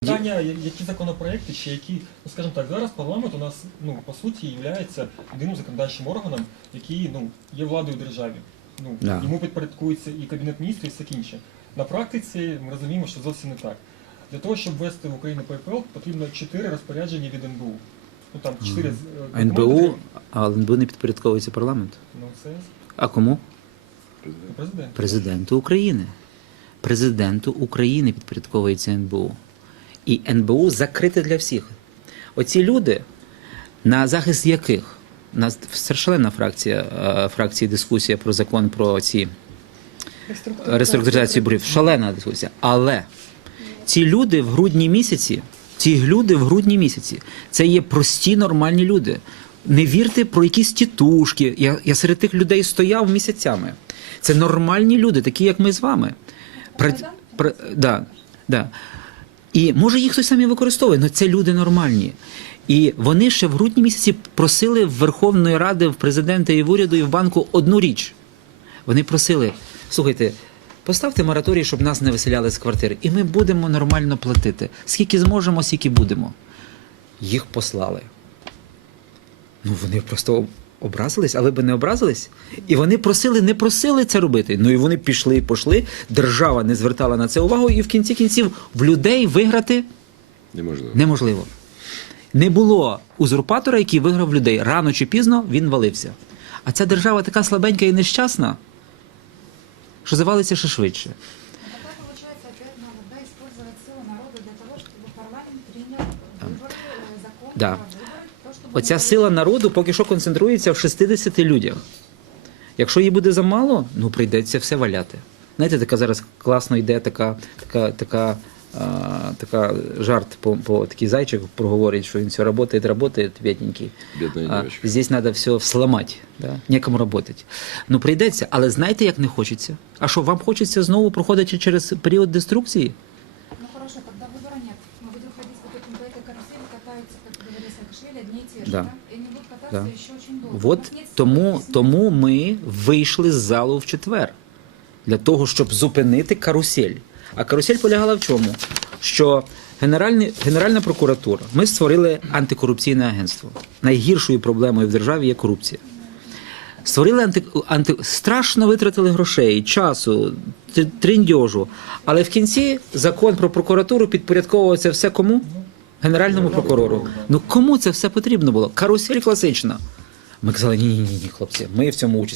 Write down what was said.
Питання, які законопроекти, чи які, ну скажімо так, зараз парламент у нас, ну, по суті, є єдиним законодавчим органом, який ну, є владою в державі. Ну, Да. Йому підпорядкується і Кабінет міністрів, і все інше. На практиці ми розуміємо, що зовсім не так. Для того, щоб ввести в Україну PayPal, потрібно 4 розпорядження від НБУ. Ну там 4 А НБУ, а НБУ не підпорядковується парламент. Ну, це А кому? президент. Президенту України. Президенту України підпорядковується НБУ. І НБУ закрите для всіх. Оці люди, на захист яких у нас шалена фракція, е, фракції дискусія про закон про ці реструктуризацію боргів. Шалена дискусія. Але ці люди в грудні місяці, ці люди в грудні місяці, це є прості нормальні люди. Не вірте про якісь тітушки. Я, я серед тих людей стояв місяцями. Це нормальні люди, такі як ми з вами. Пра, пра, да, да. І може їх хтось самі використовує, але це люди нормальні. І вони ще в грудні місяці просили в Верховної Ради, в президента і в уряду, і в банку одну річ. Вони просили: слухайте, поставте мораторій, щоб нас не виселяли з квартир, і ми будемо нормально платити. Скільки зможемо, скільки будемо. Їх послали. Ну, вони просто образились, а ви би не образились? І вони просили, не просили це робити. Ну і вони пішли, пішли. Держава не звертала на це увагу, і в кінці кінців в людей виграти Неможливо. неможливо. Не було узурпатора, який виграв людей. Рано чи пізно він валився. А ця держава така слабенька і нещасна, що завалиться ще швидше. Надо да, Оця сила народу поки що концентрується в 60 людях. Якщо її буде замало, ну прийдеться все валяти. Знаєте, така зараз класно йде така, така, така, а, така жарт по, по такий зайчик проговорить, що він все працює, працює, бідненький. А, здесь надо все сломать, да? некому работать. Ну прийдеться, але знаєте, як не хочеться? А що, вам хочеться знову проходити через період деструкції? Ну хорошо, тогда выбора нет. Мы будем ходить долго. У От тому, тому ми вийшли з залу в четвер для того, щоб зупинити карусель. А карусель полягала в чому? Що Генеральний, Генеральна прокуратура, ми створили антикорупційне агентство. Найгіршою проблемою в державі є корупція. Створили анти, анти, страшно витратили грошей, часу, триндьожу. Але в кінці закон про прокуратуру підпорядковувався все кому? Генеральному прокурору. Ну кому це все потрібно було? Карусель класична. Ми казали, ні, ні, ні, хлопці, ми в цьому участь.